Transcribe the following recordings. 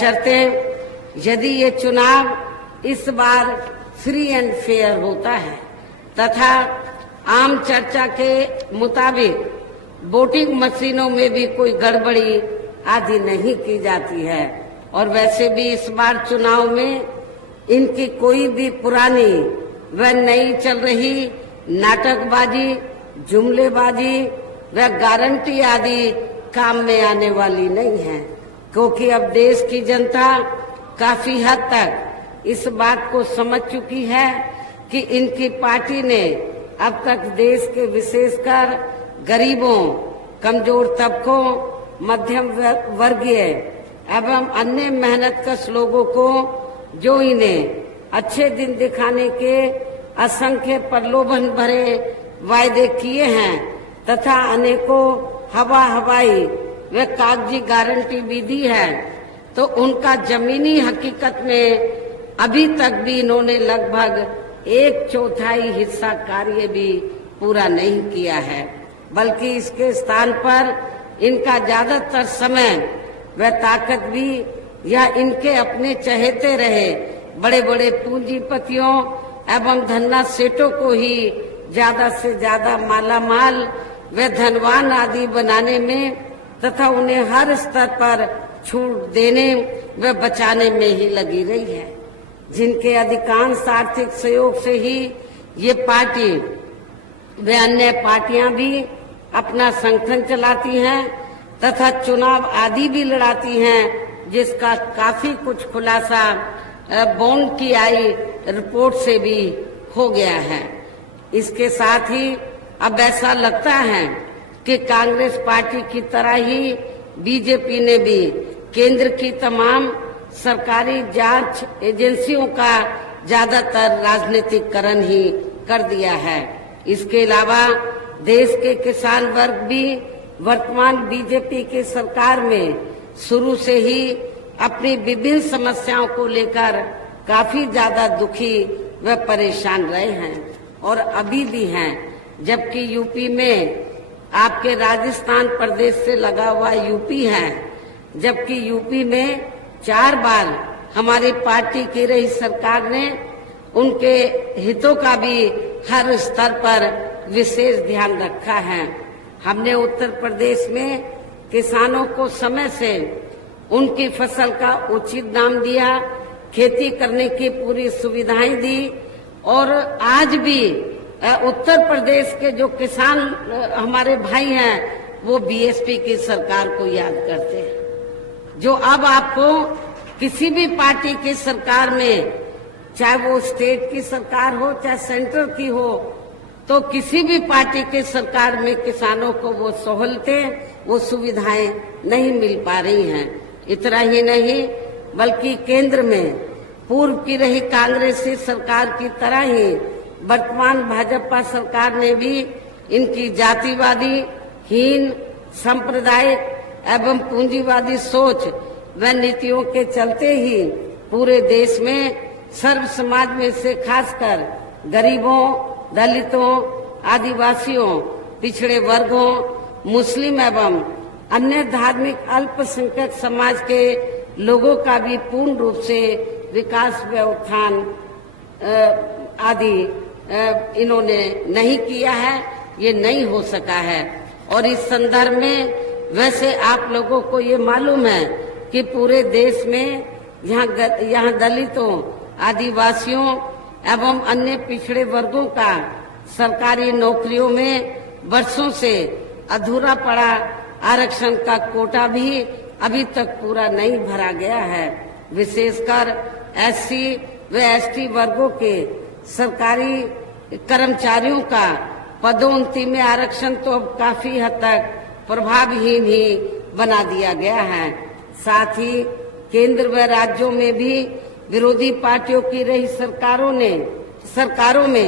बशर्ते यदि ये चुनाव इस बार फ्री एंड फेयर होता है तथा आम चर्चा के मुताबिक वोटिंग मशीनों में भी कोई गड़बड़ी आदि नहीं की जाती है और वैसे भी इस बार चुनाव में इनकी कोई भी पुरानी व नई चल रही नाटकबाजी, जुमलेबाजी व गारंटी आदि काम में आने वाली नहीं है, क्योंकि अब देश की जनता काफी हद तक इस बात को समझ चुकी है कि इनकी पार्टी ने अब तक देश के विशेषकर गरीबों, कमजोर तबकों, मध्यम वर्गीय एवं अन्य मेहनतकश लोगों को जो इन्हें अच्छे दिन दिखाने के असंख्य प्रलोभन भरे वायदे किए हैं तथा अनेकों हवाई व कागजी गारंटी भी दी है, तो उनका जमीनी हकीकत में अभी तक भी इन्होंने लगभग 1/4 हिस्सा कार्य भी पूरा नहीं किया है, बल्कि इसके स्थान पर इनका ज्यादातर समय व ताकत भी या इनके अपने चहेते रहे बड़े बड़े पूंजीपतियों एवं धन्ना सेठों को ही ज्यादा से ज्यादा मालामाल व धनवान आदि बनाने में तथा उन्हें हर स्तर पर छूट देने व बचाने में ही लगी रही है, जिनके अधिकांश आर्थिक सहयोग से ही ये पार्टी व अन्य पार्टियां भी अपना संगठन चलाती हैं तथा चुनाव आदि भी लड़ाती हैं, जिसका काफी कुछ खुलासा बॉन्ड की आई रिपोर्ट से भी हो गया है। इसके साथ ही अब ऐसा लगता है कि कांग्रेस पार्टी की तरह ही बीजेपी ने भी केंद्र की तमाम सरकारी जांच एजेंसियों का ज्यादातर राजनीतिकरण ही कर दिया है। इसके अलावा देश के किसान वर्ग भी वर्तमान बीजेपी की सरकार में शुरू से ही अपनी विभिन्न समस्याओं को लेकर काफी ज्यादा दुखी व परेशान रहे हैं और अभी भी हैं, जबकि यूपी में आपके राजस्थान प्रदेश से लगा हुआ यूपी है, जबकि यूपी में 4 बार हमारी पार्टी की रही सरकार ने उनके हितों का भी हर स्तर पर विशेष ध्यान रखा है। हमने उत्तर प्रदेश में किसानों को समय से उनकी फसल का उचित दाम दिया, खेती करने की पूरी सुविधाएं दी और आज भी उत्तर प्रदेश के जो किसान हमारे भाई हैं वो बीएसपी की सरकार को याद करते हैं, जो अब आपको किसी भी पार्टी की सरकार में, चाहे वो स्टेट की सरकार हो चाहे सेंटर की हो, तो किसी भी पार्टी की सरकार में किसानों को वो सहूलतें, वो सुविधाएं नहीं मिल पा रही हैं। इतना ही नहीं बल्कि केंद्र में पूर्व की रही कांग्रेसी सरकार की तरह ही वर्तमान भाजपा सरकार ने भी इनकी जातिवादी, हीन, सांप्रदायिक एवं पूंजीवादी सोच व नीतियों के चलते ही पूरे देश में सर्व समाज में से खासकर गरीबों, दलितों, आदिवासियों, पिछड़े वर्गों, मुस्लिम एवं अन्य धार्मिक अल्पसंख्यक समाज के लोगों का भी पूर्ण रूप से विकास व उत्थान आदि इन्होंने नहीं किया है, ये नहीं हो सका है। और इस संदर्भ में वैसे आप लोगों को ये मालूम है कि पूरे देश में यहाँ दलितों, आदिवासियों एवं अन्य पिछड़े वर्गों का सरकारी नौकरियों में वर्षों से अधूरा पड़ा आरक्षण का कोटा भी अभी तक पूरा नहीं भरा गया है। विशेषकर एससी व एसटी वर्गों के सरकारी कर्मचारियों का पदोन्नति में आरक्षण तो अब काफी हद तक प्रभावहीन ही बना दिया गया है। साथ ही केंद्र व राज्यों में भी विरोधी पार्टियों की रही सरकारों में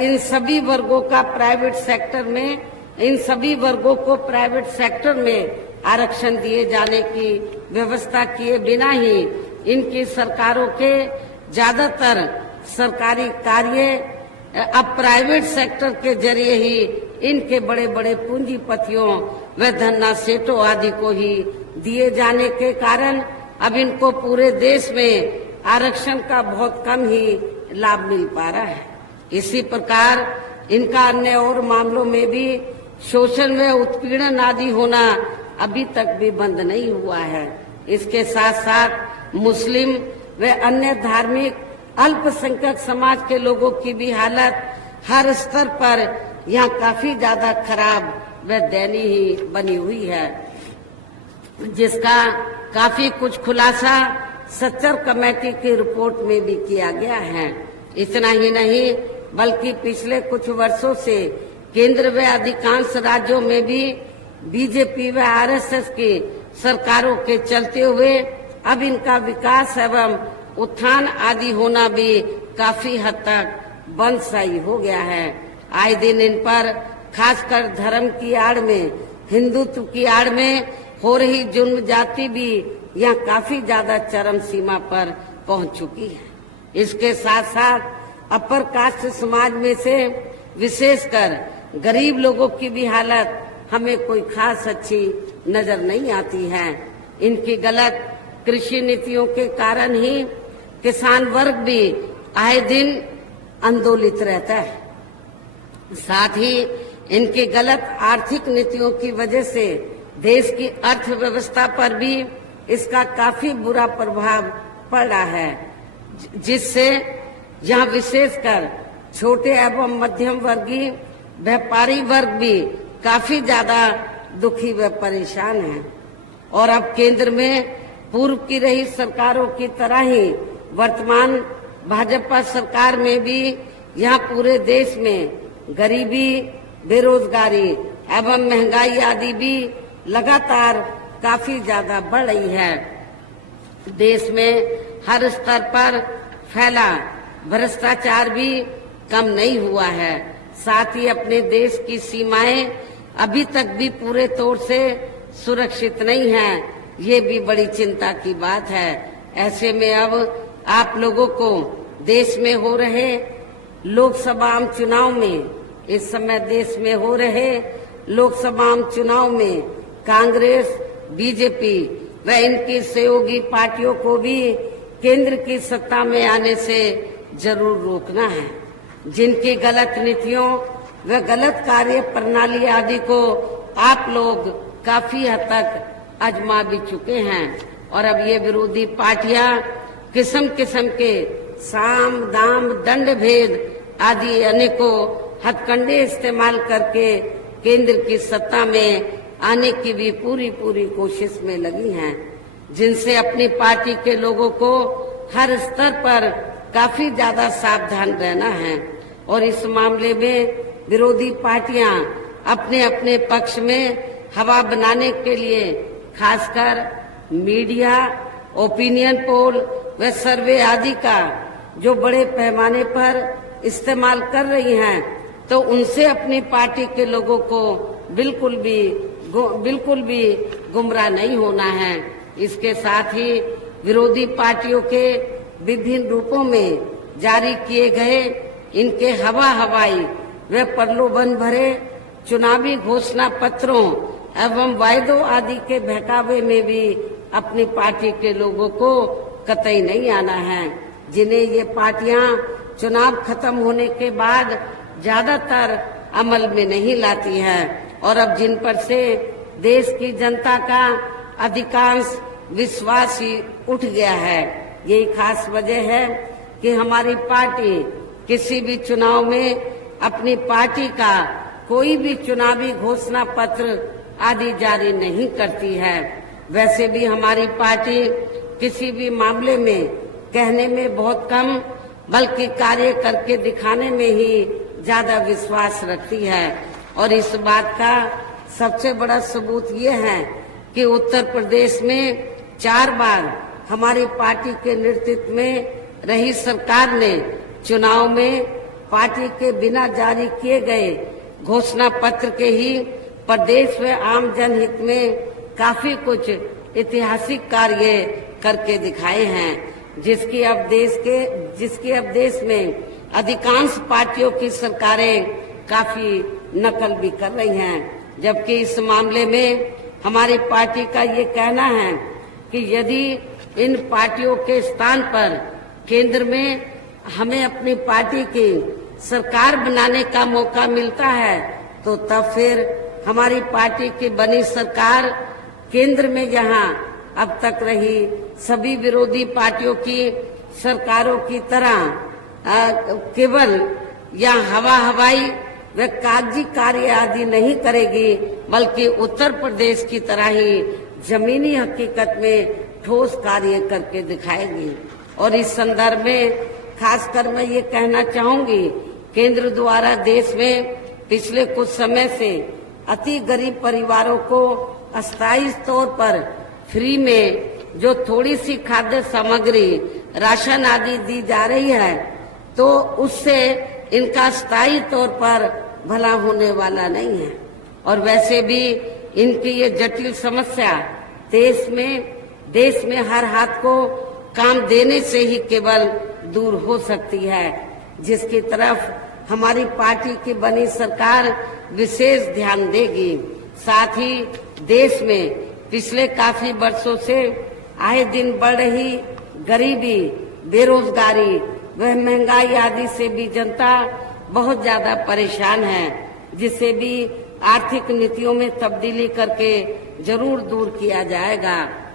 इन सभी वर्गों को प्राइवेट सेक्टर में आरक्षण दिए जाने की व्यवस्था किए बिना ही इनकी सरकारों के ज्यादातर सरकारी कार्य अब प्राइवेट सेक्टर के जरिए ही इनके बड़े बड़े पूंजीपतियों व धन्ना सेठों आदि को ही दिए जाने के कारण अब इनको पूरे देश में आरक्षण का बहुत कम ही लाभ मिल पा रहा है। इसी प्रकार इनका अन्य और मामलों में भी शोषण व उत्पीड़न आदि होना अभी तक भी बंद नहीं हुआ है। इसके साथ साथ मुस्लिम व अन्य धार्मिक अल्पसंख्यक समाज के लोगों की भी हालत हर स्तर पर यहाँ काफी ज्यादा खराब व दयनीय बनी हुई है, जिसका काफी कुछ खुलासा सच्चर कमेटी की रिपोर्ट में भी किया गया है। इतना ही नहीं बल्कि पिछले कुछ वर्षों से केंद्र व अधिकांश राज्यों में भी बीजेपी व आरएसएस की सरकारों के चलते हुए अब इनका विकास एवं उत्थान आदि होना भी काफी हद तक बंदशाही हो गया है। आए दिन इन पर खासकर धर्म की आड़ में, हिंदुत्व की आड़ में हो रही जुल्म जाति भी यहाँ काफी ज्यादा चरम सीमा पर पहुंच चुकी है। इसके साथ साथ अपर कास्ट समाज में से विशेषकर गरीब लोगों की भी हालत हमें कोई खास अच्छी नजर नहीं आती है। इनकी गलत कृषि नीतियों के कारण ही किसान वर्ग भी आए दिन आंदोलित रहता है। साथ ही इनकी गलत आर्थिक नीतियों की वजह से देश की अर्थव्यवस्था पर भी इसका काफी बुरा प्रभाव पड़ रहा है, जिससे यहाँ विशेषकर छोटे एवं मध्यम वर्गीय व्यापारी वर्ग भी काफी ज्यादा दुखी व परेशान हैं। और अब केंद्र में पूर्व की रही सरकारों की तरह ही वर्तमान भाजपा सरकार में भी यहाँ पूरे देश में गरीबी, बेरोजगारी एवं महंगाई आदि भी लगातार काफी ज्यादा बढ़ रही है। देश में हर स्तर पर फैला भ्रष्टाचार भी कम नहीं हुआ है। साथ ही अपने देश की सीमाएं अभी तक भी पूरे तौर से सुरक्षित नहीं हैं। ये भी बड़ी चिंता की बात है। ऐसे में अब आप लोगों को देश में हो रहे लोकसभा आम चुनाव में, इस समय देश में हो रहे लोकसभा आम चुनाव में कांग्रेस, बीजेपी व इनकी सहयोगी पार्टियों को भी केंद्र की सत्ता में आने से जरूर रोकना है। जिनकी गलत नीतियों व गलत कार्य प्रणाली आदि को आप लोग काफी हद तक आजमा भी चुके हैं और अब ये विरोधी पार्टियां किस्म किस्म के साम, दाम, दंड भेद आदि अनेकों हथकंडे इस्तेमाल करके केंद्र की सत्ता में आने की भी पूरी कोशिश में लगी हैं, जिनसे अपनी पार्टी के लोगों को हर स्तर पर काफी ज्यादा सावधान रहना है। और इस मामले में विरोधी पार्टियां अपने अपने पक्ष में हवा बनाने के लिए खासकर मीडिया, ओपिनियन पोल व सर्वे आदि का जो बड़े पैमाने पर इस्तेमाल कर रही हैं, तो उनसे अपनी पार्टी के लोगों को बिल्कुल भी गुमराह नहीं होना है। इसके साथ ही विरोधी पार्टियों के विभिन्न रूपों में जारी किए गए इनके हवाई व प्रलोभन भरे चुनावी घोषणा पत्रों एवं वायदों आदि के बहकावे में भी अपनी पार्टी के लोगों को कतई नहीं आना है, जिन्हें ये पार्टियां चुनाव खत्म होने के बाद ज्यादातर अमल में नहीं लाती है और अब जिन पर से देश की जनता का अधिकांश विश्वास ही उठ गया है। यही खास वजह है कि हमारी पार्टी किसी भी चुनाव में अपनी पार्टी का कोई भी चुनावी घोषणा पत्र आदि जारी नहीं करती है। वैसे भी हमारी पार्टी किसी भी मामले में कहने में बहुत कम बल्कि कार्य करके दिखाने में ही ज्यादा विश्वास रखती है। और इस बात का सबसे बड़ा सबूत ये है कि उत्तर प्रदेश में 4 बार हमारी पार्टी के नेतृत्व में रही सरकार ने चुनाव में पार्टी के बिना जारी किए गए घोषणा पत्र के ही प्रदेश व आम जनहित में काफी कुछ ऐतिहासिक कार्य करके दिखाए हैं, जिसकी अब देश में अधिकांश पार्टियों की सरकारें काफी नकल भी कर रही हैं। जबकि इस मामले में हमारी पार्टी का ये कहना है कि यदि इन पार्टियों के स्थान पर केंद्र में हमें अपनी पार्टी की सरकार बनाने का मौका मिलता है, तो तब फिर हमारी पार्टी की बनी सरकार केंद्र में जहां अब तक रही सभी विरोधी पार्टियों की सरकारों की तरह केवल या हवाई व कागजी कार्य आदि नहीं करेगी, बल्कि उत्तर प्रदेश की तरह ही जमीनी हकीकत में ठोस कार्य करके दिखाएगी। और इस संदर्भ में खासकर मैं ये कहना चाहूंगी, केंद्र द्वारा देश में पिछले कुछ समय से अति गरीब परिवारों को अस्थायी तौर पर फ्री में जो थोड़ी सी खाद्य सामग्री राशन आदि दी जा रही है, तो उससे इनका स्थायी तौर पर भला होने वाला नहीं है। और वैसे भी इनकी ये जटिल समस्या देश में हर हाथ को काम देने से ही केवल दूर हो सकती है, जिसकी तरफ हमारी पार्टी की बनी सरकार विशेष ध्यान देगी। साथ ही देश में पिछले काफी वर्षों से आए दिन बढ़ रही गरीबी, बेरोजगारी व महंगाई आदि से भी जनता बहुत ज्यादा परेशान है, जिसे भी आर्थिक नीतियों में तब्दीली करके जरूर दूर किया जाएगा।